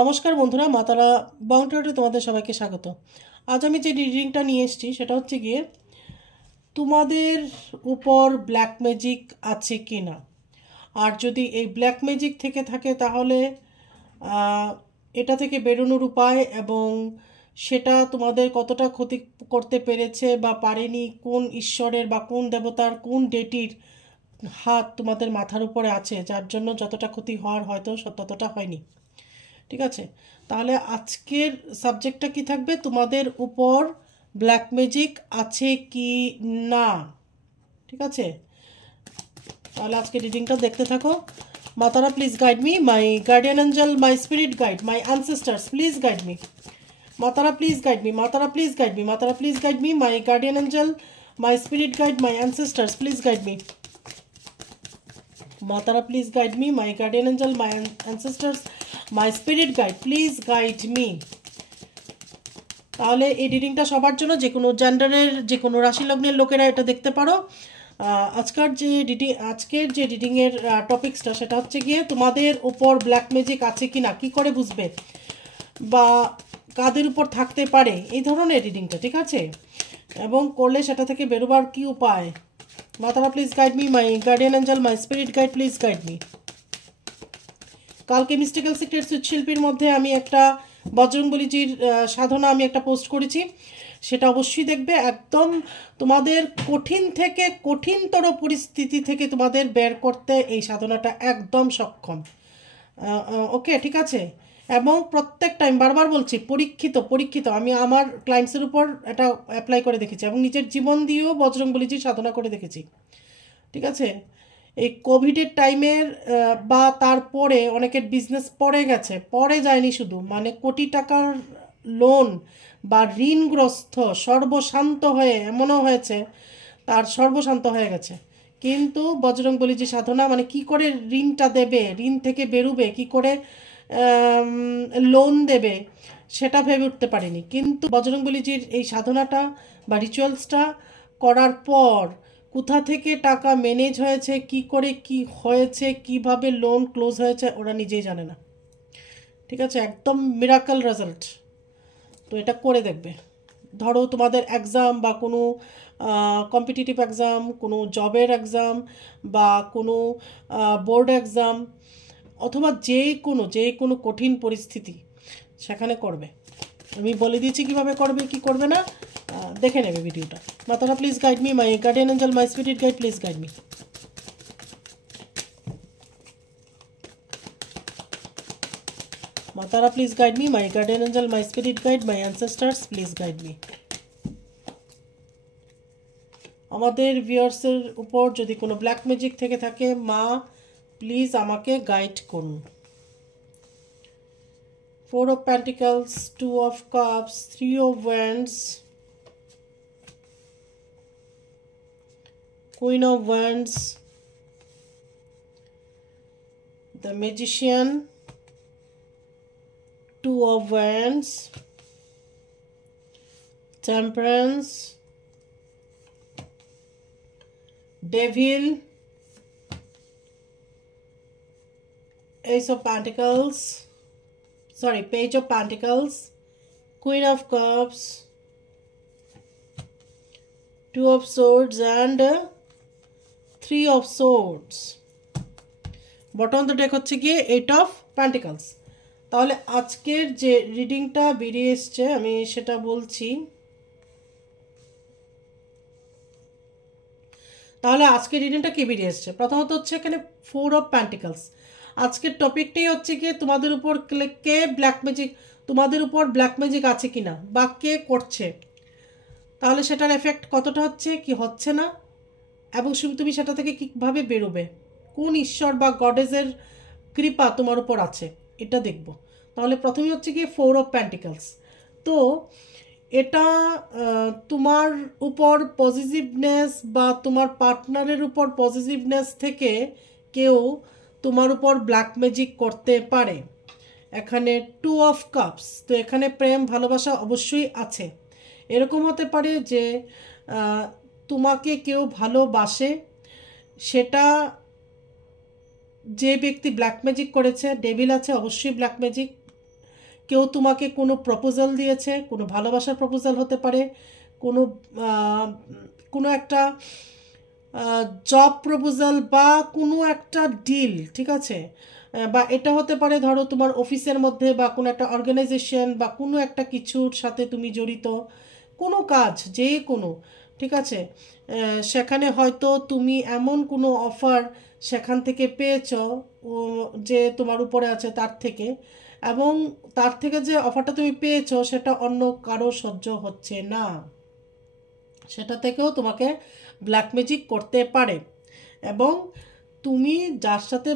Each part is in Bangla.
নমস্কার বন্ধুরা, মাতারা বাউন্ডারিতে তোমাদের সবাইকে স্বাগত। আজ আমি যে রিডিংটা নিয়ে এসেছি সেটা হচ্ছে গিয়ে তোমাদের উপর ব্ল্যাক ম্যাজিক আছে কি না, আর যদি এই ব্ল্যাক ম্যাজিক থেকে থাকে তাহলে এটা থেকে বেরোনোর উপায় এবং সেটা তোমাদের কতটা ক্ষতি করতে পেরেছে বা পারেনি, কোন ঈশ্বরের বা কোন দেবতার কোন ডেটির হাত তোমাদের মাথার উপরে আছে যার জন্য যতটা ক্ষতি হওয়ার হয়তো ততটা হয়নি। ঠিক আছে, তাহলে আজকের সাবজেক্টটা কি থাকবে, তোমাদের উপর ব্ল্যাক ম্যাজিক আছে কি না। ঠিক আছে, তাহলে আজকে রিডিংটা দেখতে থাকো। মাতারা please guide me, my guardian angel, my spirit guide, my ancestors please guide me. মাতারা প্লিজ গাইড মি, মাতারা প্লিজ গাইড মি, মাতারা please guide me, my guardian angel, my spirit guide, my ancestors please guide me. মাতারা please guide me, my guardian angel, my ancestors, my spirit guide please guide me. তাহলে এই রিডিংটা সবার জন্য, যে কোনো জেন্ডারের যে কোনো রাশি লগ্নের লোকেরা এটা দেখতে পারো। আজকের যে রিডিংয়ের টপিকসটা সেটা হচ্ছে গিয়ে তোমাদের উপর ব্ল্যাক ম্যাজিক আছে কি না, কী করে বুঝবে বা কাদের উপর থাকতে পারে, এই ধরনের রিডিংটা। ঠিক আছে, এবং করলে সেটা থেকে বেরোবার কী উপায়। মাতারা please guide me, my guardian angel, my spirit guide please guide me. কালকে মিস্টিক্যাল সিক্রেটস শিল্পীর মধ্যে আমি একটা বজরংবলীজির সাধনা আমি একটা পোস্ট করেছি, সেটা অবশ্যই দেখবে। একদম তোমাদের কঠিন থেকে কঠিনতর পরিস্থিতি থেকে তোমাদের বের করতে এই সাধনাটা একদম সক্ষম। ওকে, ঠিক আছে। এবং প্রত্যেক টাইম বারবার বলছি, পরীক্ষিত আমি আমার ক্লায়েন্টসের উপর এটা অ্যাপ্লাই করে দেখেছি এবং নিজের জীবন দিয়েও বজরংবলীজির সাধনা করে দেখেছি। ঠিক আছে, এই কোভিডের টাইমের বা তারপরে অনেকের বিজনেস পড়ে যায়নি শুধু, মানে কোটি টাকার লোন বা ঋণগ্রস্ত সর্বশান্ত হয়ে এমনও হয়েছে তার সর্বশান্ত হয়ে গেছে, কিন্তু বজরংবলী যে সাধনা, মানে কি করে ঋণটা দেবে, ঋণ থেকে বেরোবে কি করে, লোন দেবে সেটা ভেবে উঠতে পারিনি। কিন্তু বজরংবলীজির এই সাধনাটা বা রিচুয়ালসটা করার পর কোথা থেকে টাকা ম্যানেজ হয়েছে, কি করে কি হয়েছে, কিভাবে লোন ক্লোজ হয়েছে ওরা নিজেই জানে না। ঠিক আছে, একদম মিরাকল রেজাল্ট। তো এটা করে দেখবে। ধরো তোমাদের এক্সাম বা কোনো কম্পিটিটিভ এক্সাম, কোনো জবের এক্সাম বা কোনো বোর্ড এক্সাম, অথবা যে কোনো কঠিন পরিস্থিতি সেখানে করবে। আমি বলে দিয়েছি কিভাবে করবে কি করবে না, দেখে নেবে ভিডিওটা। মাতারা please guide me, my guardian angel, my spirit guide please guide me. মাতারা please guide me, my guardian angel, my spirit guide, my ancestors please guide me. আমাদের ভিউয়ার্সের উপর যদি কোনো ব্ল্যাক ম্যাজিক থেকে থাকে, মা প্লিজ আমাকে গাইড করুন। 4 of Pentacles, 2 of Cups, 3 of Wands, Queen of Wands, the Magician, 2 of Wands, Temperance, Devil, Ace of Pentacles, Page of Pentacles, Queen of Cups, 2 of Swords and 3 of Swords. Bottom of the deck হচ্ছে গিয়ে 8 of Pentacles। তাহলে আজকের যে রিডিংটা বেরিয়ে এসছে আমি সেটা বলছি। তাহলে আজকের রিডিংটা কি বেরিয়ে এসছে, প্রথমত হচ্ছে এখানে 4 of Pentacles। আজকের টপিকটাই হচ্ছে কি তোমাদের উপর কে ব্ল্যাক ম্যাজিক, তোমাদের উপর ব্ল্যাক ম্যাজিক আছে কিনা বা কে করছে, তাহলে সেটার এফেক্ট কতটা হচ্ছে কি হচ্ছে না, এবং তুমি সেটা থেকে কীভাবে বেরোবে, কোন ঈশ্বর বা গডেজের কৃপা তোমার উপর আছে এটা দেখব। তাহলে প্রথমেই হচ্ছে কি 4 of Pentacles। তো এটা তোমার উপর পজিটিভনেস বা তোমার পার্টনারের উপর পজিটিভনেস থেকে কেউ তোমার উপর ব্ল্যাক ম্যাজিক করতে পারে। এখানে 2 of Cups, তো এখানে প্রেম ভালোবাসা অবশ্যই আছে। এরকম হতে পারে যে তোমাকে কেউ ভালোবাসে, সেটা যে ব্যক্তি ব্ল্যাক ম্যাজিক করেছে, ডেভিল আছে অবশ্যই ব্ল্যাক ম্যাজিক, কেউ তোমাকে কোনো প্রপোজাল দিয়েছে, কোনো ভালোবাসার প্রপোজাল হতে পারে, কোনো কোনো একটা জব প্রপোজাল বা কোনো একটা ডিল, ঠিক আছে, বা এটা হতে পারে ধরো তোমার অফিসের মধ্যে বা কোনো একটা অর্গানাইজেশন বা কোনো একটা কিছুর সাথে তুমি জড়িত কোনো কাজ, যে কোনো, ঠিক আছে, সেখানে হয়তো তুমি এমন কোনো অফার সেখান থেকে পেয়েছো যে তোমার উপরে আছে তার থেকে, এবং তার থেকে যে অফারটা তুমি পেয়েছো সেটা অন্য কারো সহ্য হচ্ছে না, সেটা থেকেও তোমাকে ব্ল্যাক ম্যাজিক করতে পারে। এবং তুমি যার সাথে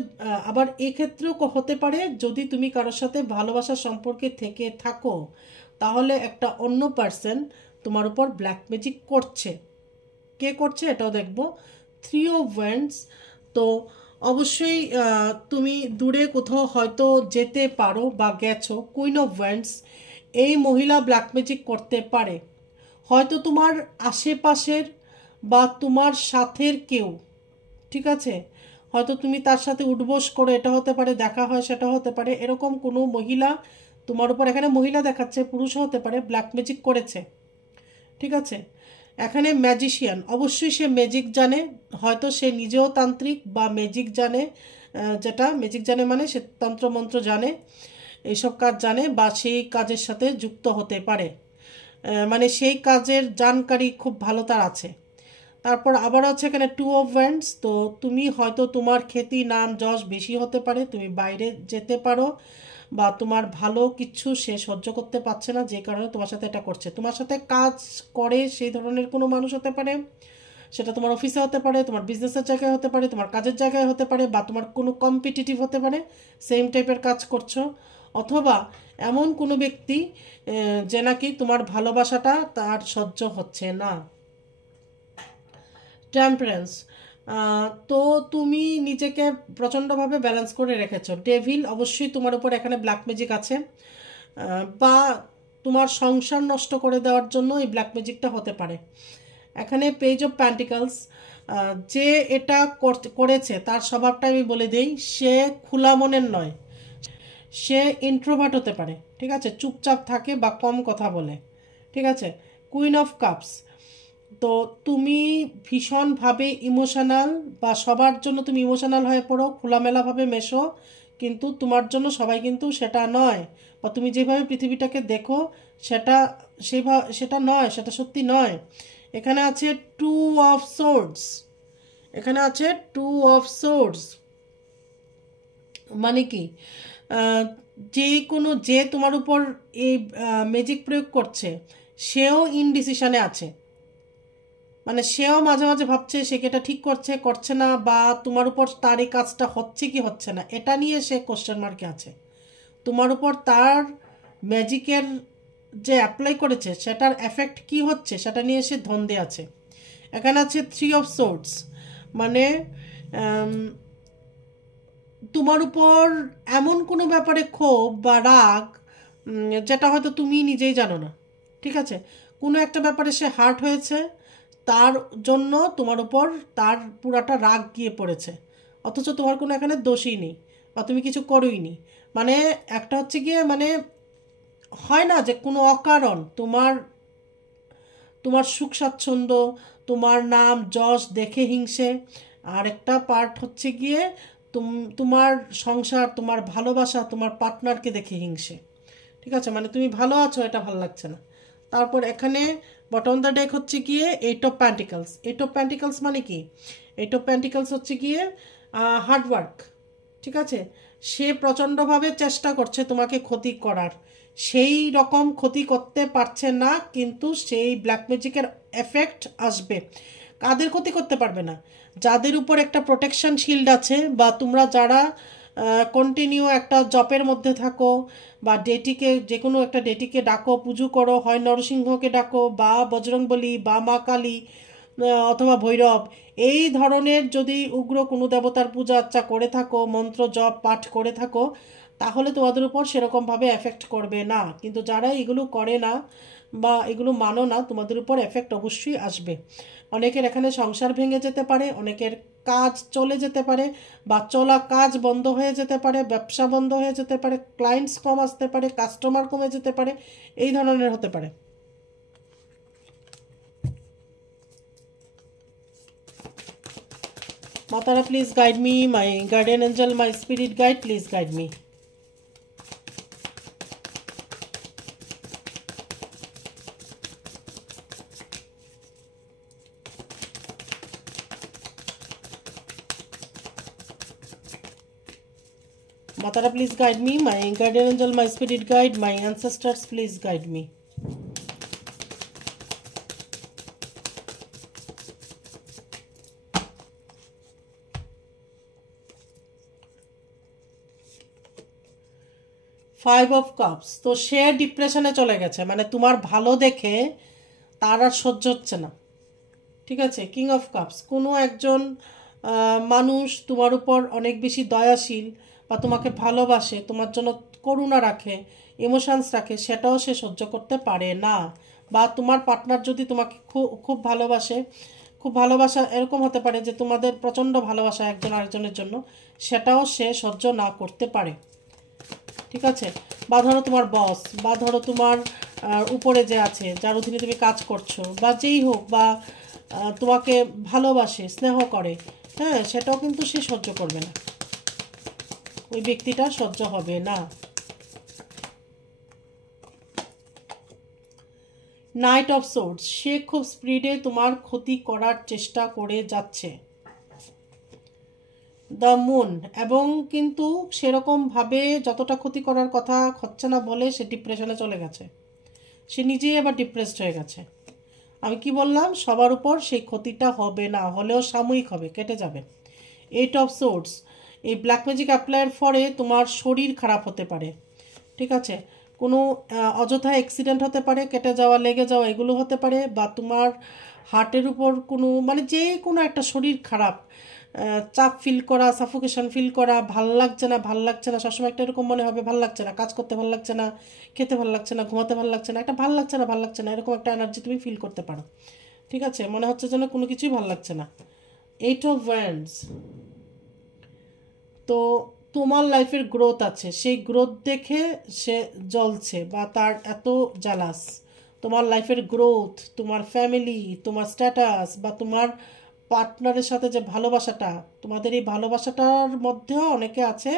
আবার এক্ষেত্রেও হতে পারে যদি তুমি কারোর সাথে ভালোবাসার সম্পর্কে থেকে থাকো তাহলে একটা অন্য পার্সন তোমার উপর ব্ল্যাক ম্যাজিক করছে। কে করছে এটাও দেখব। 3 of Wands, তো অবশ্যই তুমি দূরে কোথাও হয়তো যেতে পারো বা গেছো। Queen of Wands, এই মহিলা ব্ল্যাক ম্যাজিক করতে পারে হয়তো তোমার আশেপাশের বা তোমার সাথের কেউ, ঠিক আছে, হয়তো তুমি তার সাথে উঠবোস করো, এটা হতে পারে, দেখা হয় সেটা হতে পারে, এরকম কোনো মহিলা তোমার উপর, এখানে মহিলা দেখাচ্ছে, পুরুষও হতে পারে, ব্ল্যাক ম্যাজিক করেছে, ঠিক আছে। এখানে ম্যাজিশিয়ান, অবশ্যই সে ম্যাজিক জানে, হয়তো সে নিজেও তান্ত্রিক বা ম্যাজিক জানে, যেটা ম্যাজিক জানে মানে সে তন্ত্রমন্ত্র জানে, এইসব কাজ জানে বা সেই কাজের সাথে যুক্ত হতে পারে, মানে সেই কাজের জানকারি খুব ভালো তার আছে। তারপর আবার হচ্ছে এখানে 2 of Wands, তো তুমি হয়তো তোমার খ্যাতি নাম যশ বেশি হতে পারে, তুমি বাইরে যেতে পারো বা তোমার ভালো কিছু সে সহ্য করতে পারছে না যে কারণে তোমার সাথে এটা করছে। তোমার সাথে কাজ করে সেই ধরনের কোনো মানুষ হতে পারে, সেটা তোমার অফিসে হতে পারে, তোমার বিজনেসের জায়গায় হতে পারে, তোমার কাজের জায়গায় হতে পারে, বা তোমার কোনো কম্পিটিটিভ হতে পারে, সেম টাইপের কাজ করছো, অথবা এমন কোনো ব্যক্তি যে নাকি তোমার ভালোবাসাটা তার সহ্য হচ্ছে না। টেম্পারেন্স, তো তুমি নিজেকে প্রচণ্ডভাবে ব্যালেন্স করে রেখেছো। ডেভিল, অবশ্যই তোমার উপর এখানে ব্ল্যাক ম্যাজিক আছে, বা তোমার সংসার নষ্ট করে দেওয়ার জন্য এই ব্ল্যাক ম্যাজিকটা হতে পারে। এখানে পেজ অফ প্যান্টিকলস, যে এটা করেছে তার স্বভাবটা আমি বলে দিই, সে খোলা মনের নয়, সে ইন্ট্রোভার্ট হতে পারে, ঠিক আছে, চুপচাপ থাকে বা কম কথা বলে, ঠিক আছে। কুইন অফ কাপস, তো তুমি ভীষণভাবে ইমোশনাল বা সবার জন্য তুমি ইমোশনাল হয়ে পড়ো, খোলামেলাভাবে মেশো, কিন্তু তোমার জন্য সবাই কিন্তু সেটা নয়, বা তুমি যেভাবে পৃথিবীটাকে দেখো সেটা সেটা নয়, সেটা সত্যি নয়। এখানে আছে 2 of Swords, এখানে আছে 2 of Swords, মানে কি, যে কোনো যে তোমার উপর এই ম্যাজিক প্রয়োগ করছে সেও ইনডিসিশনে আছে, মানে সেও মাঝে মাঝে ভাবছে সে কি এটা ঠিক করছে করছে না, বা তোমার উপর তার এই কাজটা হচ্ছে কি হচ্ছে না এটা নিয়ে সে কোশ্চেন মার্কে আছে। তোমার উপর তার ম্যাজিকের যে অ্যাপ্লাই করেছে সেটার এফেক্ট কি হচ্ছে সেটা নিয়ে সে ধন্দে আছে। এখানে আছে 3 of Swords, মানে তোমার উপর এমন কোনো ব্যাপারে ক্ষোভ বা রাগ যেটা হয়তো তুমি নিজেই জানো না, ঠিক আছে, কোনো একটা ব্যাপারে সে হার্ট হয়েছে, তার জন্য তোমার উপর তার পুরাটা রাগ গিয়ে পড়েছে, অথচ তোমার কোনো এখানে দোষই নেই বা তুমি কিছু করোই নি। মানে একটা হচ্ছে গিয়ে, মানে হয় না যে কোনো অকারণ তোমার তোমার সুখ স্বাচ্ছন্দ্য, তোমার নাম যশ দেখে হিংসে, আর একটা পার্ট হচ্ছে গিয়ে তোমার সংসার, তোমার ভালোবাসা, তোমার পার্টনারকে দেখে হিংসে, ঠিক আছে, মানে তুমি ভালো আছো এটা ভালো লাগছে না। তারপর এখানে বটম দ্য ডেক হচ্ছে গিয়ে 8 of Pentacles। 8 of Pentacles মানে কি, 8 of Pentacles হচ্ছে গিয়ে হার্ডওয়ার্ক, ঠিক আছে, সে প্রচণ্ডভাবে চেষ্টা করছে তোমাকে ক্ষতি করার, সেই রকম ক্ষতি করতে পারছে না, কিন্তু সেই ব্ল্যাক ম্যাজিকের এফেক্ট আসবে। কাদের ক্ষতি করতে পারবে না, যাদের উপর একটা প্রোটেকশন শিল্ড আছে, বা তোমরা যারা কন্টিনিউ একটা জপের মধ্যে থাকো, বা ডেটিকে যে কোনো একটা ডেটিকে ডাকো, পুজো করো, হয় নরসিংহকে ডাকো বা বজরংবলী বা মা কালী অথবা ভৈরব, এই ধরনের যদি উগ্র কোনো দেবতার পূজা আর্চা করে থাকো, মন্ত্র জপ পাঠ করে থাকো, তাহলে তোমাদের উপর সেরকমভাবে এফেক্ট করবে না। কিন্তু যারা এগুলো করে না বা এগুলো মানো না, তোমাদের উপর এফেক্ট অবশ্যই আসবে। অনেকের এখানে সংসার ভেঙে যেতে পারে, অনেকের কাজ চলে যেতে পারে, বা চলা কাজ বন্ধ হয়ে যেতে পারে, ব্যবসা বন্ধ হয়ে যেতে পারে, ক্লায়েন্টস কম আসতে পারে, কাস্টমার কমে যেতে পারে, এই ধরনের হতে পারে। মাতারা please guide me, my guardian angel, my spirit guide, please guide me. Matara, please guide me. My guardian angel, my spirit guide, my ancestors, please guide me. Five of cups. তো সে ডিপ্রেশনে চলে গেছে, মানে তোমার ভালো দেখে তার আর সহ্য হচ্ছে না, ঠিক আছে। কিং অফ কাপস, কোনো একজন মানুষ তোমার উপর অনেক বেশি দয়াশীল বা তোমাকে ভালোবাসে, তোমার জন্য করুণা রাখে, ইমোশনস রাখে, সেটাও সে সহ্য করতে পারে না। বা তোমার পার্টনার যদি তোমাকে খুব ভালোবাসে, খুব ভালোবাসা এরকম হতে পারে যে তোমাদের প্রচণ্ড ভালোবাসা একজন আরেকজনের জন্য, সেটাও সে সহ্য না করতে পারে, ঠিক আছে। বা ধরো তোমার বস, বা ধরো তোমার উপরে যে আছে, যার অধীনে তুমি কাজ করছো, বা যেই হোক, বা তোমাকে ভালোবাসে, স্নেহ করে, হ্যাঁ, সেটাও কিন্তু সে সহ্য করবে না, ওই ব্যক্তিটা সহ্য হবে না। নাইট অফ সোর্ডস, সে খুব স্পিডে তোমার ক্ষতি করার চেষ্টা করে যাচ্ছে। দ্য মুন, এবং কিন্তু সেরকমভাবে যতটা ক্ষতি করার কথা হচ্ছে না বলে সে ডিপ্রেশনে চলে গেছে, সে নিজেই আবার ডিপ্রেসড হয়ে গেছে। আমি কি বললাম, সবার উপর সেই ক্ষতিটা হবে না, হলেও সাময়িক হবে, কেটে যাবে। এইট অফ সোর্ডস, এই ব্ল্যাক ম্যাজিক অ্যাপ্লাইয়ের ফলে তোমার শরীর খারাপ হতে পারে, ঠিক আছে। কোনো অযথা অ্যাক্সিডেন্ট হতে পারে, কেটে যাওয়া, লেগে যাওয়া, এগুলো হতে পারে। বা তোমার হার্টের উপর কোনো, মানে যে কোনো একটা শরীর খারাপ, চাপ ফিল করা, সাফোকেশন ফিল করা, ভাল লাগছে না, ভাল লাগছে না, সবসময় একটা এরকম মনে হবে ভাল লাগছে না, কাজ করতে ভাল লাগছে না, খেতে ভাল লাগছে না, ঘুমাতে ভাল লাগছে না, একটা ভাল লাগছে না, ভাল লাগছে না, এরকম একটা এনার্জি তুমি ফিল করতে পারো, ঠিক আছে। মনে হচ্ছে যেন কোনো কিছুই ভাল লাগছে না। এইট অফ ওয়ান্ডস, তো তোমার লাইফের গ্রোথ আছে, সেই গ্রোথ দেখে সে জ্বলছে বা তার এত জালাস। তোমার লাইফের গ্রোথ, তোমার ফ্যামিলি, তোমার স্ট্যাটাস, বা তোমার পার্টনারের সাথে যে ভালোবাসাটা, তোমাদের এই ভালোবাসাটার মধ্যেও অনেকে আছে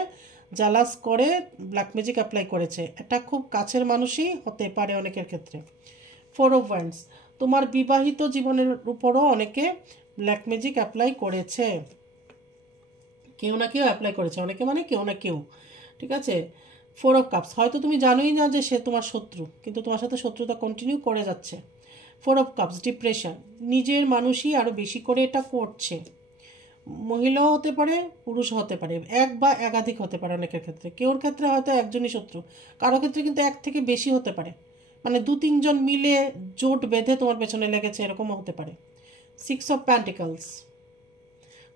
জালাস করে ব্ল্যাক ম্যাজিক অ্যাপ্লাই করেছে। এটা খুব কাছের মানুষই হতে পারে অনেকের ক্ষেত্রে। ফোর অফ ওয়ান্ডস, তোমার বিবাহিত জীবনের উপরও অনেকে ব্ল্যাক ম্যাজিক অ্যাপ্লাই করেছে, কেউ না কেউ অ্যাপ্লাই করেছে, অনেকে মানে কেউ না কেউ, ঠিক আছে। ফোর অফ কাপস, হয়তো তুমি জানোই না যে সে তোমার শত্রু, কিন্তু তোমার সাথে শত্রুতা কন্টিনিউ করে যাচ্ছে। ফোর অফ কাপস, ডিপ্রেশন, নিজের মানুষই আরও বেশি করে এটা করছে। মহিলাও হতে পারে, পুরুষও হতে পারে, এক বা একাধিক হতে পারে অনেকের ক্ষেত্রে। কেউর ক্ষেত্রে হয়তো একজনই শত্রু, কারো ক্ষেত্রে কিন্তু এক থেকে বেশি হতে পারে, মানে দু তিনজন মিলে জোট বেঁধে তোমার পেছনে লেগেছে, এরকমও হতে পারে। সিক্স অফ প্যান্টিকলস,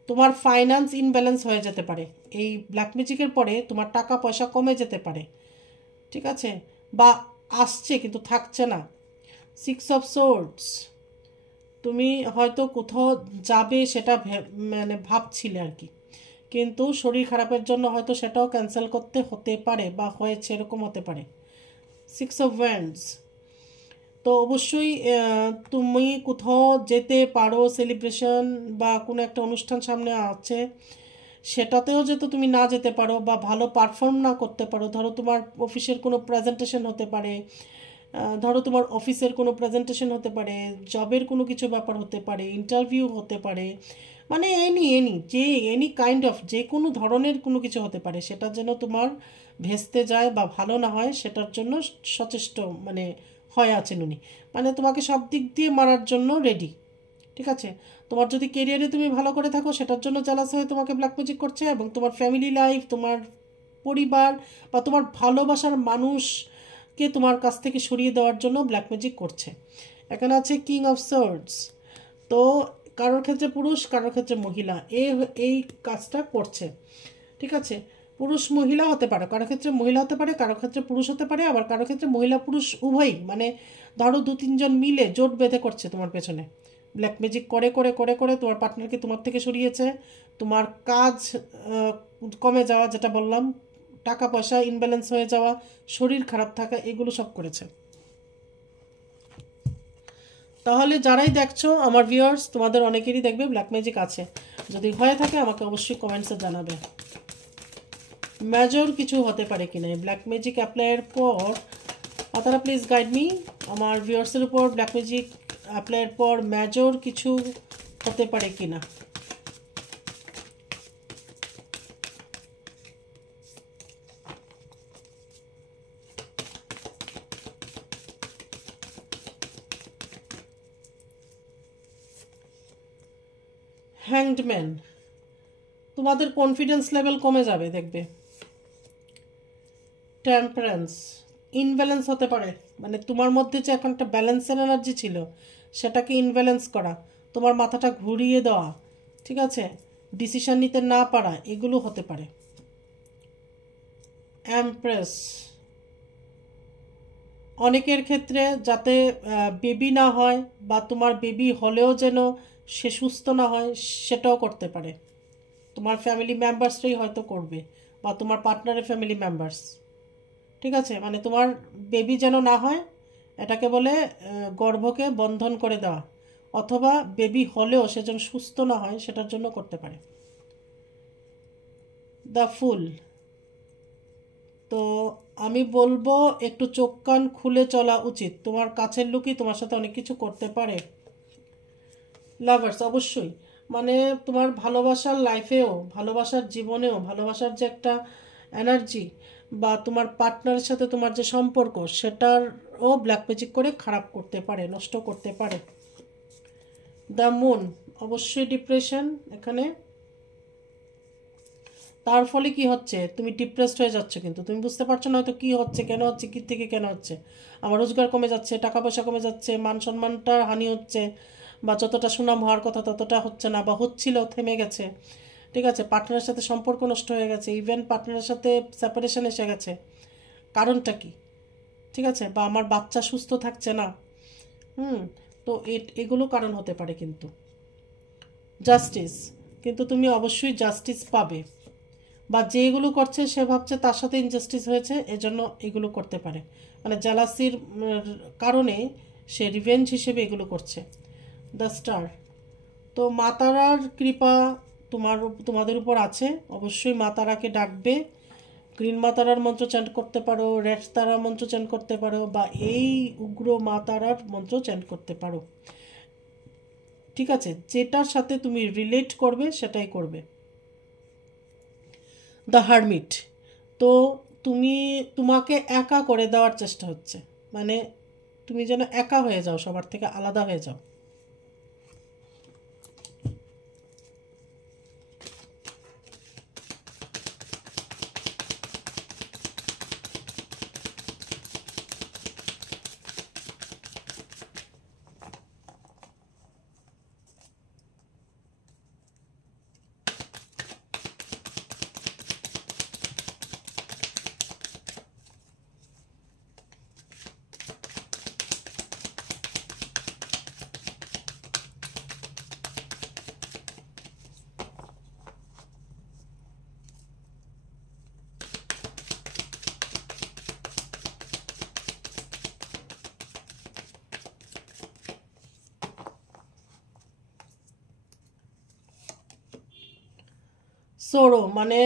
তোমার ফাইন্যান্স ইনব্যালেন্স হয়ে যেতে পারে, এই ব্ল্যাক ম্যাজিকের পরে তোমার টাকা পয়সা কমে যেতে পারে, ঠিক আছে, বা আসছে কিন্তু থাকছে না। সিক্স অফ সোর্ডস, তুমি হয়তো কোথাও যাবে সেটা মানে ভাবছিলে আর কি, কিন্তু শরীর খারাপের জন্য হয়তো সেটাও ক্যান্সেল করতে হতে পারে বা হয়েছে, এরকম হতে পারে। সিক্স অফ ওয়ান্ডস, তো অবশ্যই তুমি কোথাও যেতে পারো, সেলিব্রেশন বা কোনো একটা অনুষ্ঠান সামনে আছে, সেটাতেও যেহেতু তুমি না যেতে পারো বা ভালো পারফর্ম না করতে পারো, ধরো তোমার অফিসের কোনো প্রেজেন্টেশন হতে পারে, ধরো তোমার অফিসের কোনো প্রেজেন্টেশন হতে পারে, জবের কোনো কিছু ব্যাপার হতে পারে, ইন্টারভিউ হতে পারে, মানে এনি কাইন্ড অফ যে কোনো ধরনের কোনো কিছু হতে পারে, সেটা যেন তোমার ভেস্তে যায় বা ভালো না হয় সেটার জন্য সচেষ্ট মানে হয় আছেন উনি, মানে তোমাকে সব দিক দিয়ে মারার জন্য রেডি, ঠিক আছে। তোমার যদি কেরিয়ারে তুমি ভালো করে থাকো, সেটার জন্য জালাস হয়ে তোমাকে ব্ল্যাক ম্যাজিক করছে, এবং তোমার ফ্যামিলি লাইফ, তোমার পরিবার বা তোমার ভালোবাসার মানুষকে তোমার কাছ থেকে সরিয়ে দেওয়ার জন্য ব্ল্যাক ম্যাজিক করছে। এখানে আছে কিং অফ সোর্ডস, তো কারোর ক্ষেত্রে পুরুষ, কারোর ক্ষেত্রে মহিলা এই কাজটা করছে, ঠিক আছে। পুরুষ মহিলা হতে পারে, কারো ক্ষেত্রে মহিলা হতে পারে, কারো ক্ষেত্রে পুরুষ হতে পারে, আবার কারো ক্ষেত্রে মহিলা পুরুষ উভয়ই, মানে ধরো দু তিনজন মিলে জোট বেঁধে করছে তোমার পেছনে, ব্ল্যাক ম্যাজিক করে করে করে করে তোমার পার্টনারকে তোমার থেকে সরিয়েছে, তোমার কাজ কমে যাওয়া, যেটা বললাম, টাকা পয়সা ইনব্যালেন্স হয়ে যাওয়া, শরীর খারাপ থাকা, এগুলো সব করেছে। তাহলে যারাই দেখছো আমার ভিউয়ার্স, তোমাদের অনেকেরই দেখবে ব্ল্যাক ম্যাজিক আছে। যদি হয়ে থাকে আমাকে অবশ্যই কমেন্টসে জানাবে। মেজর কিছু হতে পারে কিনা ব্ল্যাক ম্যাজিক অ্যাপ্লাইয়ের পর, আপনারা প্লিজ গাইড মি। আমার ভিউয়ার্সের উপর ব্ল্যাক ম্যাজিক অ্যাপ্লাইয়ের পর মেজর কিছু হতে পারে কিনা। হ্যাংড ম্যান, তোমাদের কনফিডেন্স লেভেল কমে যাবে দেখবে। টেম্পারেন্স, ইনব্যালেন্স হতে পারে, মানে তোমার মধ্যে যে এখন একটা ব্যালেন্সের এনার্জি ছিল সেটাকে ইনব্যালেন্স করা, তোমার মাথাটা ঘুরিয়ে দেওয়া, ঠিক আছে, ডিসিশন নিতে না পারা, এগুলো হতে পারে। এমপ্রেস, অনেকের ক্ষেত্রে যাতে বেবি না হয় বা তোমার বেবি হলেও যেন সে সুস্থ না হয় সেটাও করতে পারে। তোমার ফ্যামিলি মেম্বার্সরাই হয়তো করবে বা তোমার পার্টনারের ফ্যামিলি মেম্বার্স, ঠিক আছে, মানে তোমার বেবি যেন না হয়, এটাকে বলে গর্ভকে বন্ধন করে দেওয়া, অথবা বেবি হলেও সে যেন সুস্থ না হয় সেটার জন্য করতে পারে। দ্য ফুল, তো আমি বলবো একটু চোখ কান খুলে চলা উচিত, তোমার কাছের লোকই তোমার সাথে অনেক কিছু করতে পারে। লাভার্স, অবশ্যই, মানে তোমার ভালোবাসার লাইফেও, ভালোবাসার জীবনেও, ভালোবাসার যে একটা এনার্জি বা তোমার পার্টনারের সাথে তোমার যে সম্পর্ক সেটারও ব্ল্যাক ম্যাজিক করে খারাপ করতে পারে, নষ্ট করতে পারে। দ্য মুন, অবশ্যই ডিপ্রেশন এখানে। তার ফলে কি হচ্ছে, তুমি ডিপ্রেসড হয়ে যাচ্ছ, কিন্তু তুমি বুঝতে পারছো না হয়তো কি হচ্ছে, কেন হচ্ছে, কি থেকে কেন হচ্ছে। আমার রোজগার কমে যাচ্ছে, টাকা পয়সা কমে যাচ্ছে, মান সম্মানটা হানি হচ্ছে, বা যতটা সুনাম হওয়ার কথা ততটা হচ্ছে না, বা হচ্ছিল থেমে গেছে, ঠিক আছে, পার্টনারের সাথে সম্পর্ক নষ্ট হয়ে গেছে, ইভেন পার্টনারের সাথে সেপারেশন এসে গেছে। কারণটা কি, ঠিক আছে, বা আমার বাচ্চা সুস্থ থাকছে না। হুম, তো এগুলো কারণ হতে পারে। কিন্তু জাস্টিস, কিন্তু তুমি অবশ্যই জাস্টিস পাবে, বা যেগুলো করছে সে ভাবছে তার সাথে ইনজাস্টিস হয়েছে এজন্য এগুলো করতে পারে, মানে জালাসির কারণে সে রিভেঞ্জ হিসেবে এগুলো করছে। দ্য স্টার, তো মা তারার কৃপা তোমাদের উপর আছে, অবশ্যই মা তারাকে ডাকবে, গ্রিন মা তারার মন্ত্র চ্যান্ট করতে পারো, রেড তারার মন্ত্র চ্যান্ট করতে পারো, বা এই উগ্র মা তারার মন্ত্র চ্যান্ট করতে পারো, ঠিক আছে, যেটার সাথে তুমি রিলেট করবে সেটাই করবে। দ্য হারমিট, তো তোমাকে একা করে দেওয়ার চেষ্টা হচ্ছে, মানে তুমি যেন একা হয়ে যাও, সবার থেকে আলাদা হয়ে যাও। সোরো, মানে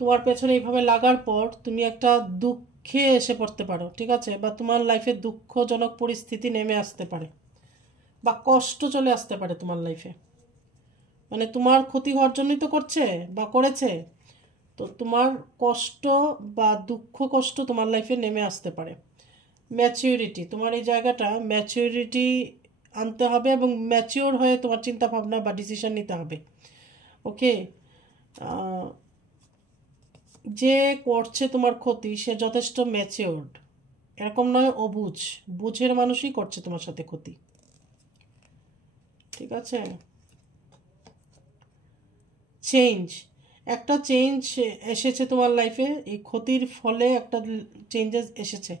তোমার পেছনে এইভাবে লাগার পর তুমি একটা দুঃখে এসে পড়তে পারো, ঠিক আছে, বা তোমার লাইফে দুঃখজনক পরিস্থিতি নেমে আসতে পারে, বা কষ্ট চলে আসতে পারে তোমার লাইফে, মানে তোমার ক্ষতি হওয়ার জন্যই তো করছে বা করেছে, তো তোমার কষ্ট বা দুঃখ কষ্ট তোমার লাইফে নেমে আসতে পারে। ম্যাচিউরিটি, তোমার এই জায়গাটা ম্যাচিউরিটি আনতে হবে এবং ম্যাচিওর হয়ে তোমার চিন্তা ভাবনা বা ডিসিশন নিতে হবে। ওকে, যে করছে তোমার ক্ষতি সে যথেষ্ট ম্যাচিওর্ড, এরকম নয় অবুঝ, বুঝের মানুষই করছে তোমার সাথে ক্ষতি, ঠিক আছে। চেঞ্জ, একটা চেঞ্জ এসেছে তোমার লাইফে, এই ক্ষতির ফলে একটা চেঞ্জেস এসেছে,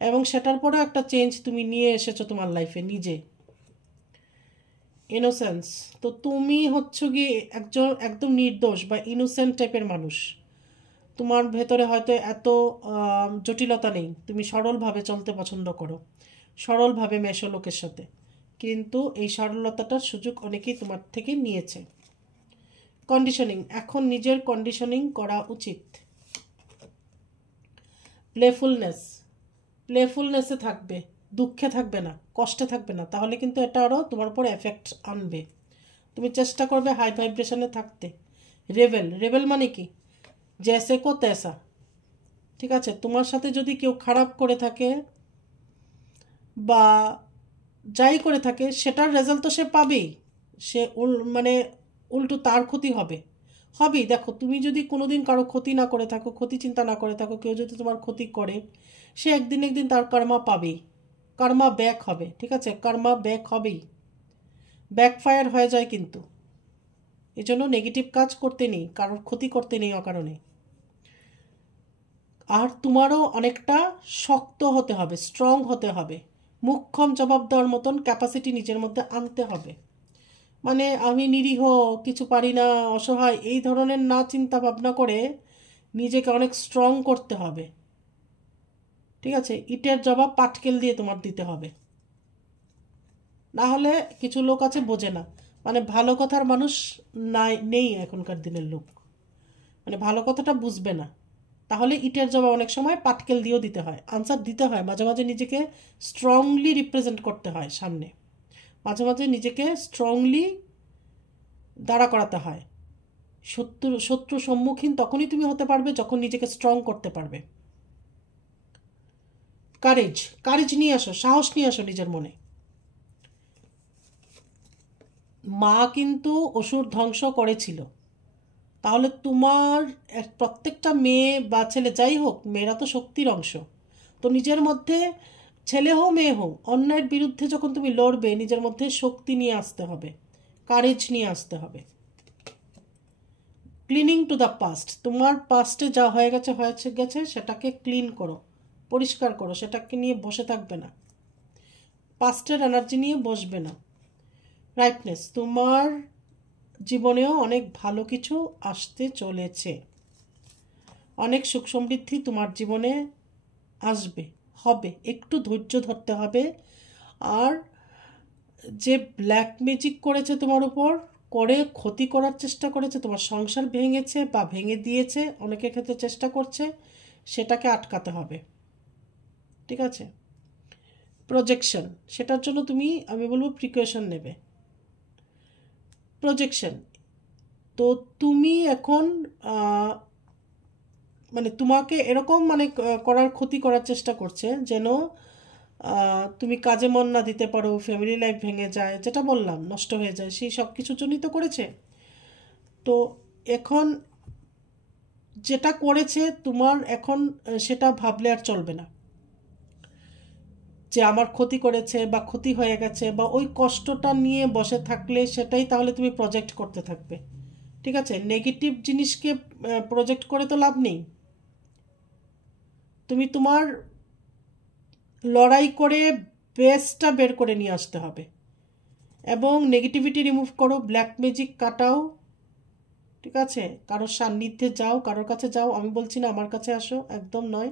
এবং সেটার পরেও একটা চেঞ্জ তুমি নিয়ে এসেছো তোমার লাইফে নিজে। ইনোসেন্স। তো তুমি হচ্ছে গিয়ে একজন একদম নির্দোষ বা ইনোসেন্ট টাইপের মানুষ। তোমার ভেতরে হয়তো এত জটিলতা নেই, তুমি সরলভাবে চলতে পছন্দ করো, সরলভাবে মেশো লোকের সাথে, কিন্তু এই সরলতাটার সুযোগ অনেকেই তোমার থেকে নিয়েছে। কন্ডিশনিং, এখন নিজের কন্ডিশনিং করা উচিত। প্লেফুলনেস, প্লেফুলনেসে থাকবে, দুঃখে থাকবে না, কষ্টে থাকবে না, তাহলে কিন্তু এটা আরও তোমার উপর এফেক্ট আনবে। তুমি চেষ্টা করবে হাই ভাইব্রেশনে থাকতে। রেবেল, রেবেল মানে কি, জেসে কো তেসা। ঠিক আছে, তোমার সাথে যদি কেউ খারাপ করে থাকে বা যাই করে থাকে, সেটার রেজাল্ট তো সে পাবেই। সে মানে উল্টো তার ক্ষতি হবে, হবেই। দেখো, তুমি যদি কোনোদিন কারো ক্ষতি না করে থাকো, ক্ষতি চিন্তা না করে থাকো, কেউ যদি তোমার ক্ষতি করে, সে একদিন একদিন তার কর্মা পাবেই, কর্মা ব্যাক হবে। ঠিক আছে, কর্মা ব্যাক হবেই, ব্যাকফায়ার হয়ে যায় কিন্তু। এই জন্য নেগেটিভ কাজ করতে নেই, কারোর ক্ষতি করতে নেই অকারণে। আর তোমারও অনেকটা শক্ত হতে হবে, স্ট্রং হতে হবে, মুখ্যম জবাব দেওয়ার মতন ক্যাপাসিটি নিজের মধ্যে আনতে হবে। মানে আমি নিরীহ, কিছু পারি না, অসহায়, এই ধরনের না চিন্তা ভাবনা করে নিজেকে অনেক স্ট্রং করতে হবে। ঠিক আছে, ইটের জবাব পাটকেল দিয়ে তোমার দিতে হবে। না হলে কিছু লোক আছে বোঝে না, মানে ভালো কথার মানুষ নাই, নেই এখনকার দিনের লোক, মানে ভালো কথাটা বুঝবে না। তাহলে ইটের জবাব অনেক সময় পাটকেল দিয়েও দিতে হয়, আনসার দিতে হয়, মাঝে মাঝে নিজেকে স্ট্রংলি রিপ্রেজেন্ট করতে হয় সামনে, মাঝে মাঝে নিজেকে স্ট্রংলি দাঁড়া করাতে হয়। শত্রু সম্মুখীন তখনই তুমি হতে পারবে যখন নিজেকে স্ট্রং করতে পারবে। কারেজ, কারেজ নিয়ে আসো, সাহস নিয়ে আসো নিজের মনে। মা কিন্তু অসুর ধ্বংস করেছিল, তাহলে তোমার প্রত্যেকটা মেয়ে বা ছেলে, যাই হোক, মেয়েরা তো শক্তির অংশ, তো নিজের মধ্যে ছেলে হোক মেয়ে হোক, অন্যায়ের বিরুদ্ধে যখন তুমি লড়বে, নিজের মধ্যে শক্তি নিয়ে আসতে হবে, কারেজ নিয়ে আসতে হবে। ক্লিনিং টু দ্য পাস্ট, তোমার পাস্টে যা হয়ে গেছে হয়েছে গেছে, সেটাকে ক্লিন করো, পরিষ্কার করো, সেটাকে নিয়ে বসে থাকবে না, পাস্টের এনার্জি নিয়ে বসবে না। রাইটনেস, তোমার জীবনেও অনেক ভালো কিছু আসতে চলেছে, অনেক সুখ সমৃদ্ধি তোমার জীবনে আসবে, হবে, একটু ধৈর্য ধরতে হবে। আর যে ব্ল্যাক ম্যাজিক করেছে তোমার উপর, করে ক্ষতি করার চেষ্টা করেছে, তোমার সংসার ভেঙেছে বা ভেঙে দিয়েছে, অনেকের ক্ষেত্রে চেষ্টা করছে, সেটাকে আটকাতে হবে। ঠিক আছে, প্রজেকশন, সেটার জন্য তুমি, আমি বলবো, প্রিকশন নেবে। প্রজেকশন, তো তুমি এখন মানে তোমাকে এরকম মানে করার, ক্ষতি করার চেষ্টা করছে যেন তুমি কাজে মন না দিতে পারো, ফ্যামিলি লাইফ ভেঙে যায়, যেটা বললাম, নষ্ট হয়ে যায়, সেই সব কিছুর জন্যই তো করেছে। তো এখন যেটা করেছে তোমার, এখন সেটা ভাবলে আর চলবে না যে আমার ক্ষতি করেছে বা ক্ষতি হয়ে গেছে, বা ওই কষ্টটা নিয়ে বসে থাকলে সেটাই তাহলে তুমি প্রজেক্ট করতে থাকবে। ঠিক আছে, নেগেটিভ জিনিসকে প্রজেক্ট করে তো লাভ নেই। তুমি তোমার লড়াই করে বেস্টটা বের করে নিয়ে আসতে হবে, এবং নেগেটিভিটি রিমুভ করো, ব্ল্যাক ম্যাজিক কাটাও। ঠিক আছে, কারোর সান্নিধ্যে যাও, কারোর কাছে যাও, আমি বলছি না আমার কাছে আসো, একদম নয়,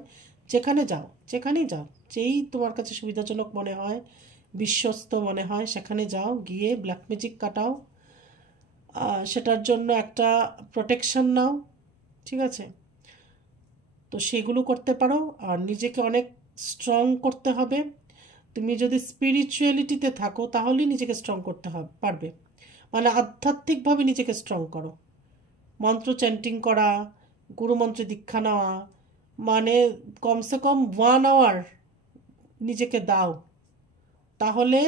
যেখানে যাও, যেখানেই যাও, যেই তোমার কাছে সুবিধাজনক মনে হয়, বিশ্বস্ত মনে হয়, সেখানে যাও, গিয়ে ব্ল্যাক ম্যাজিক কাটাও, সেটার জন্য একটা প্রোটেকশন নাও। ঠিক আছে, তো সেগুলো করতে পারো। আর নিজেকে অনেক স্ট্রং করতে হবে। তুমি যদি স্পিরিচুয়ালিটিতে থাকো তাহলেই নিজেকে স্ট্রং করতে পারবে, মানে আধ্যাত্মিকভাবে নিজেকে স্ট্রং করো, মন্ত্র চ্যান্টিং করা, গুরুমন্ত্রে দীক্ষা নেওয়া, মানে কমসে কম 1 আওয়ার নিজেকে দাও, তাহলে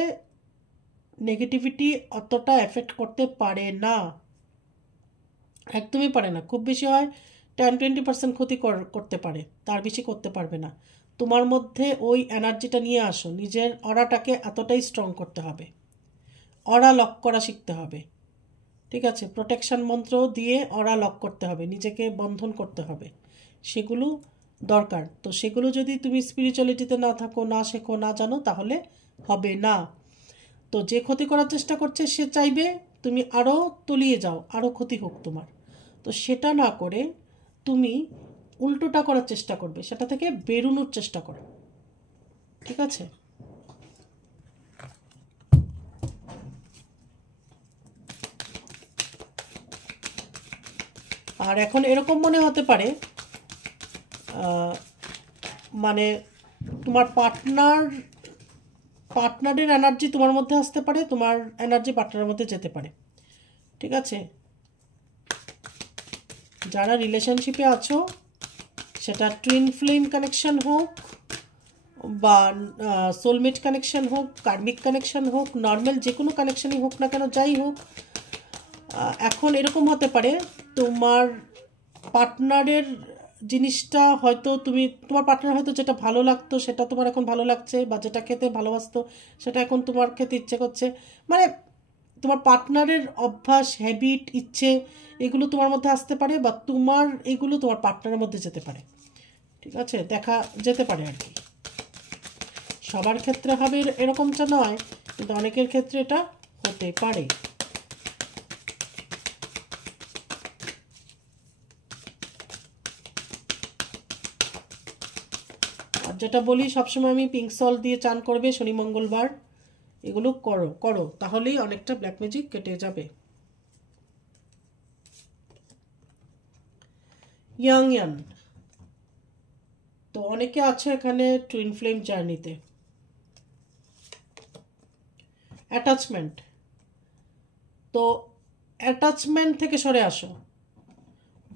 নেগেটিভিটি অতটা এফেক্ট করতে পারে না, একদমই পারে না। খুব বেশি হয় 10-20% ক্ষতি করতে পারে, তার বেশি করতে পারবে না। তোমার মধ্যে ওই এনার্জিটা নিয়ে আসো, নিজের অরাটাকে এতটাই স্ট্রং করতে হবে, অরা লক করা শিখতে হবে। ঠিক আছে, প্রোটেকশন মন্ত্র দিয়ে অরা লক করতে হবে, নিজেকে বন্ধন করতে হবে, সেগুলো দরকার। তো সেগুলো যদি তুমি স্পিরিচুয়ালিটিতে না থাকো, না শেখো, না জানো, তাহলে হবে না। তো যে ক্ষতি করার চেষ্টা করছে সে চাইবে তুমি আরও তলিয়ে যাও, আরও ক্ষতি হোক তোমার। তো সেটা না করে তুমি উল্টোটা করার চেষ্টা করবে, সেটা থেকে বেরোনোর চেষ্টা করো, ঠিক আছে? আর এখন এরকম মনে হতে পারে মানে তোমার পার্টনারের এনার্জি তোমার মধ্যে আসতে পারে, তোমার এনার্জি পার্টনারের মধ্যে যেতে পারে, ঠিক আছে? যারা রিলেশনশিপে আছো, সেটা টুইন ফ্লেম কানেকশন হোক বা সোলমেট কানেকশন হোক, কার্মিক কানেকশন হোক, নর্মাল যে কোনো কানেকশনই হোক না কেন, যাই হোক, এখন এরকম হতে পারে তোমার পার্টনারের জিনিসটা হয়তো তোমার পার্টনার হয়তো যেটা ভালো লাগতো সেটা তোমার এখন ভালো লাগছে, বা যেটা খেতে ভালোবাসতো সেটা এখন তোমার খেতে ইচ্ছে করছে। মানে তোমার পার্টনারের অভ্যাস, হ্যাবিট, ইচ্ছে এগুলো তোমার মধ্যে আসতে পারে, বা তোমার এগুলো তোমার পার্টনারের মধ্যে যেতে পারে, ঠিক আছে? দেখা যেতে পারে আর কি। সবার ক্ষেত্রে হবে এরকমটা নয়, কিন্তু অনেকের ক্ষেত্রে এটা হতে পারে। আর যেটা বলি সবসময় আমি, পিঙ্ক সল্ট দিয়ে চান করবে শনি মঙ্গলবার, এগুলো করো তাহলেই অনেকটা ব্ল্যাক ম্যাজিক কেটে যাবে। ইয়াং তো অনেকে আছে এখানে টুইন ফ্লেম জার্নিতে। অ্যাটাচমেন্ট, তো অ্যাটাচমেন্ট থেকে সরে আসো।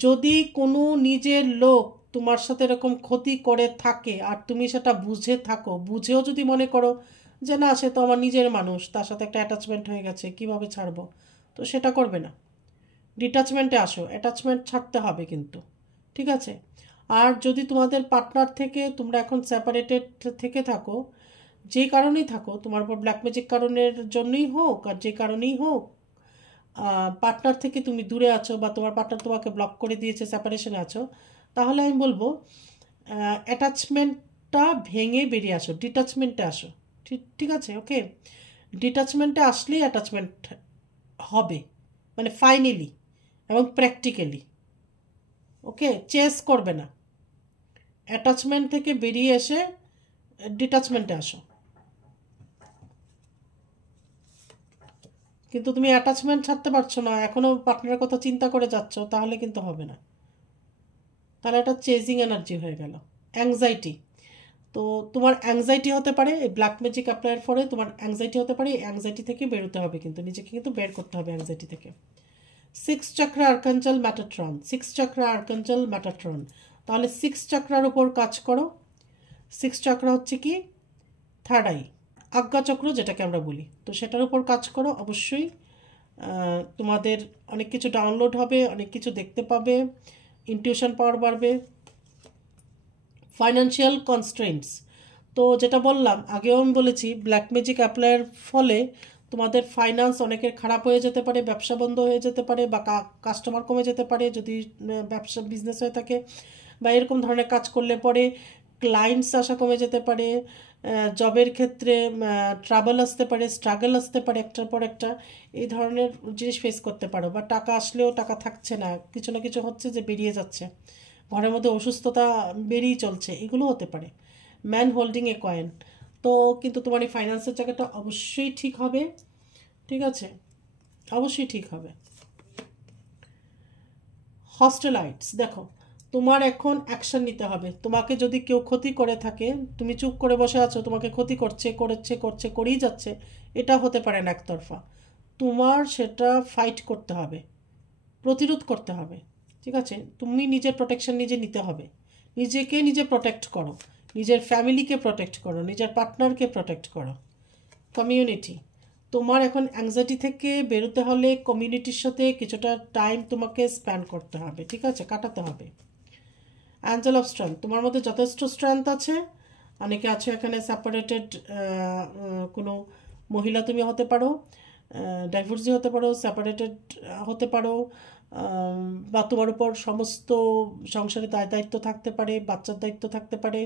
যদি কোনো নিজের লোক তোমার সাথে এরকম ক্ষতি করে থাকে আর তুমি সেটা বুঝে থাকো, বুঝেও যদি মনে করো যে না সে তো আমার নিজের মানুষ, তার সাথে একটা অ্যাটাচমেন্ট হয়ে গেছে, কিভাবে ছাড়বো, তো সেটা করবে না। ডিটাচমেন্টে আসো, অ্যাটাচমেন্ট ছাড়তে হবে কিন্তু, ঠিক আছে? আর যদি তোমাদের পার্টনার থেকে তোমরা এখন সেপারেটেড থেকে থাকো, যে কারণেই থাকো, তোমার উপর ব্ল্যাক ম্যাজিক কারণের জন্যই হোক আর যে কারণেই হোক, পার্টনার থেকে তুমি দূরে আছো বা তোমার পার্টনার তোমাকে ব্লক করে দিয়েছে, সেপারেশনে আছো, তাহলে আমি বলবো অ্যাটাচমেন্টটা ভেঙে বেরিয়ে আসো, ডিটাচমেন্টে আসো, ঠিক আছে? ওকে, ডিটাচমেন্টে আসলেই অ্যাটাচমেন্ট হবে, মানে ফাইনালি এবং প্র্যাকটিক্যালি। ওকে, চেস করবে না, অ্যাটাচমেন্ট থেকে বেরিয়ে এসে ডিটাচমেন্টে আসো। কিন্তু তুমি অ্যাটাচমেন্ট ছাড়তে পারছো না, এখনও পার্টনারের কথা চিন্তা করে যাচ্ছ, তাহলে কিন্তু হবে না, তাহলে এটা চেজিং এনার্জি হয়ে গেল। অ্যাংজাইটি, তো তোমার অ্যাংজাইটি হতে পারে এই ব্ল্যাক ম্যাজিক অ্যাপ্লাইয়ের পরে, তোমার অ্যাংজাইটি হতে পারে, অ্যাংজাইটি থেকে বেরোতে হবে, কিন্তু নিজেকে কিন্তু বের করতে হবে অ্যাংজাইটি থেকে। সিক্স চক্রা আর্কাঞ্জেল ম্যাটাট্রন, তাহলে সিক্স চক্রার উপর কাজ করো। সিক্স চক্রা হচ্ছে কি, থার্ড আই, আজ্ঞাচক্র যেটাকে আমরা বলি, তো সেটার উপর কাজ করো অবশ্যই। তোমাদের অনেক কিছু ডাউনলোড হবে, অনেক কিছু দেখতে পাবে, ইনটিউশন পাওয়ার বাড়বে। ফাইন্যান্সিয়াল কনস্ট্রেন্টস, তো যেটা বললাম আগেও আমি বলেছি, ব্ল্যাক ম্যাজিক অ্যাপ্লাইয়ের ফলে তোমাদের ফাইন্যান্স অনেকের খারাপ হয়ে যেতে পারে, ব্যবসা বন্ধ হয়ে যেতে পারে, বা কাস্টমার কমে যেতে পারে যদি ব্যবসা বিজনেস হয়ে থাকে, বা এরকম ধরনের কাজ করলে পরে ক্লায়েন্টস আসা কমে যেতে পারে, জবের ক্ষেত্রে ট্রাবল আসতে পারে, স্ট্রাগল আসতে পারে, একটার পর একটা এই ধরনের জিনিস ফেস করতে পারো। বা টাকা আসলেও টাকা থাকছে না, কিছু না কিছু হচ্ছে যে বেরিয়ে যাচ্ছে, ঘরের মধ্যে অসুস্থতা বেরিয়ে চলছে, এগুলো হতে পারে। ম্যান হোল্ডিং এ কয়েন, তো কিন্তু তোমার এই ফাইন্যান্সের জায়গাটা অবশ্যই ঠিক হবে, ঠিক আছে? অবশ্যই ঠিক হবে। হস্টেলাইটস, দেখো তোমার এখন অ্যাকশন নিতে হবে। তোমাকে যদি কেউ ক্ষতি করে থাকে, তুমি চুপ করে বসে আছো, তোমাকে ক্ষতি করেই যাচ্ছে, এটা হতে পারে না একতরফা। তোমার সেটা ফাইট করতে হবে, প্রতিরোধ করতে হবে, ঠিক আছে? তুমি নিজের প্রোটেকশন নিজে নিতে হবে, নিজেকে নিজে প্রোটেক্ট করো, নিজের ফ্যামিলিকে প্রোটেক্ট করো, নিজের পার্টনারকে প্রোটেক্ট করো। কমিউনিটি, তোমার এখন অ্যাংজাইটি থেকে বেরোতে হলে কমিউনিটির সাথে কিছুটা টাইম তোমাকে স্পেন্ড করতে হবে, ঠিক আছে, কাটাতে হবে। অ্যাঞ্জেল অফ স্ট্রেংথ, তোমার মধ্যে যথেষ্ট স্ট্রেংথ আছে। অনেকে আছে এখানে সেপারেটেড কোনো মহিলা তুমি হতে পারো, ডাইভোর্সি হতে পারো, সেপারেটেড হতে পারো, বা তোমার উপর সমস্ত সংসারের দায়িত্ব থাকতে পারে, বাচ্চার দায়িত্ব থাকতে পারে,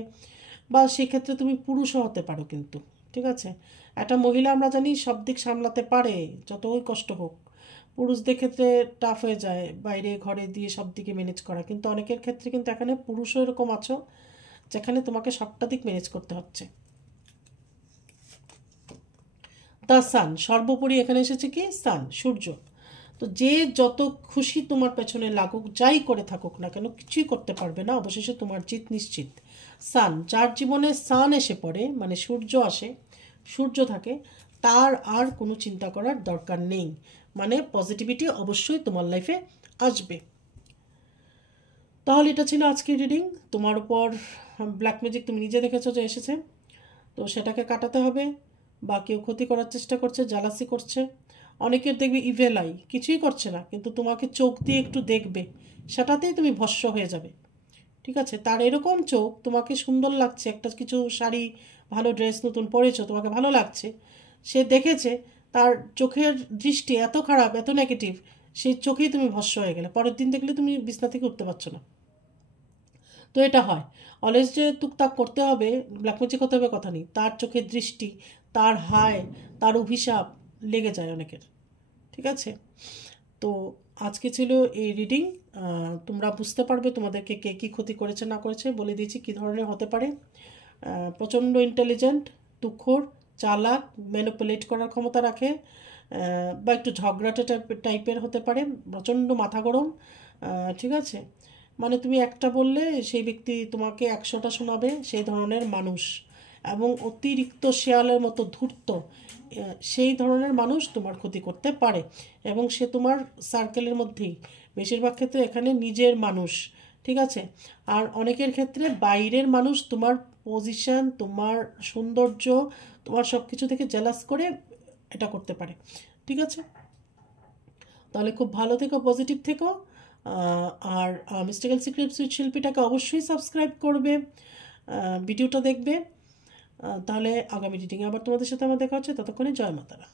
বা সেক্ষেত্রে তুমি পুরুষও হতে পারো, কিন্তু ঠিক আছে? একটা মহিলা আমরা জানি সব দিক সামলাতে পারে, যতই কষ্ট হোক। পুরুষদের ক্ষেত্রে টাফ হয়ে যায় বাইরে ঘরে দিয়ে সব দিকে ম্যানেজ করা, কিন্তু অনেকের ক্ষেত্রে কিন্তু এখানে পুরুষও এরকম আছো যেখানে তোমাকে সবটা দিক ম্যানেজ করতে হচ্ছে। দ্য সান, সর্বোপরি এখানে এসেছে কি সান, সূর্য। তো যে যত খুশি তোমার পেছনে লাগুক, যাই করে থাকুক না কেন, কিছুই করতে পারবে না, অবশেষে তোমার জিত নিশ্চিত। সান, যার জীবনে সান এসে পড়ে, মানে সূর্য আসে, সূর্য থাকে, তার আর কোনো চিন্তা করার দরকার নেই, মানে পজিটিভিটি অবশ্যই তোমার লাইফে আসবে। তাহলে এটা ছিল আজকের রিডিং। তোমার উপর ব্ল্যাক ম্যাজিক তুমি নিজে দেখেছো যে এসেছে, তো সেটাকে কাটাতে হবে। বা কেউ ক্ষতি করার চেষ্টা করছে, জালাসি করছে, অনেকের দেখবে ইভেল আই, কিছুই করছে না কিন্তু তোমাকে চোখ দিয়ে একটু দেখবে, সেটাতেই তুমি ভস্ম হয়ে যাবে। ঠিক আছে? তার এরকম চোখ, তোমাকে সুন্দর লাগছে, একটা কিছু শাড়ি, ভালো ড্রেস নতুন পরেছো, তোমাকে ভালো লাগছে, সে দেখেছে, তার চোখের দৃষ্টি এত খারাপ, এত নেগেটিভ, সেই চোখেই তুমি ভস্ম হয়ে গেলে, পরের দিন দেখলে তুমি বিছনা থেকে উঠতে পারছো না। তো এটা হয়, অলওয়েজ যে টুকটাক করতে হবে, ব্ল্যাক ম্যাজিক হতে হবে কথা নেই, তার চোখের দৃষ্টি, তার হায়, তার অভিশাপ লেগে যায় অনেকের। ঠিক আছে? তো আজকে ছিল এই রিডিং। তোমরা বুঝতে পারবে তোমাদেরকে কে কী ক্ষতি করেছে না করেছে, বলে দিয়েছি কী ধরনের হতে পারে। প্রচণ্ড ইন্টেলিজেন্ট, তুখোড়, চালাক, ম্যানিপুলেট করার ক্ষমতা রাখে, বা একটু ঝগড়াটে টাইপের হতে পারে, প্রচণ্ড মাথা গরম। ঠিক আছে? মানে তুমি একটা বললে সেই ব্যক্তি তোমাকে 100টা শোনাবে, সেই ধরনের মানুষ। এবং অতিরিক্ত শেয়ালের মতো ধূর্ত, সেই ধরনের মানুষ তোমার ক্ষতি করতে পারে। এবং সে তোমার সার্কেলের মধ্যেই, বেশিরভাগ ক্ষেত্রে এখানে নিজের মানুষ। ঠিক আছে? আর অনেকের ক্ষেত্রে বাইরের মানুষ তোমার পজিশন, তোমার সৌন্দর্য, তোমার সব কিছু থেকে জেলাস করে এটা করতে পারে। ঠিক আছে? তাহলে খুব ভালো থেকো, পজিটিভ থেকো। আর মিস্টিক্যাল সিক্রেট সুইট শিল্পীটাকে অবশ্যই সাবস্ক্রাইব করবে, ভিডিওটা দেখবে। তাহলে আগামী রিডিংয়ে আবার তোমাদের সাথে আমার দেখা হচ্ছে, ততক্ষণে জয় মাতারা।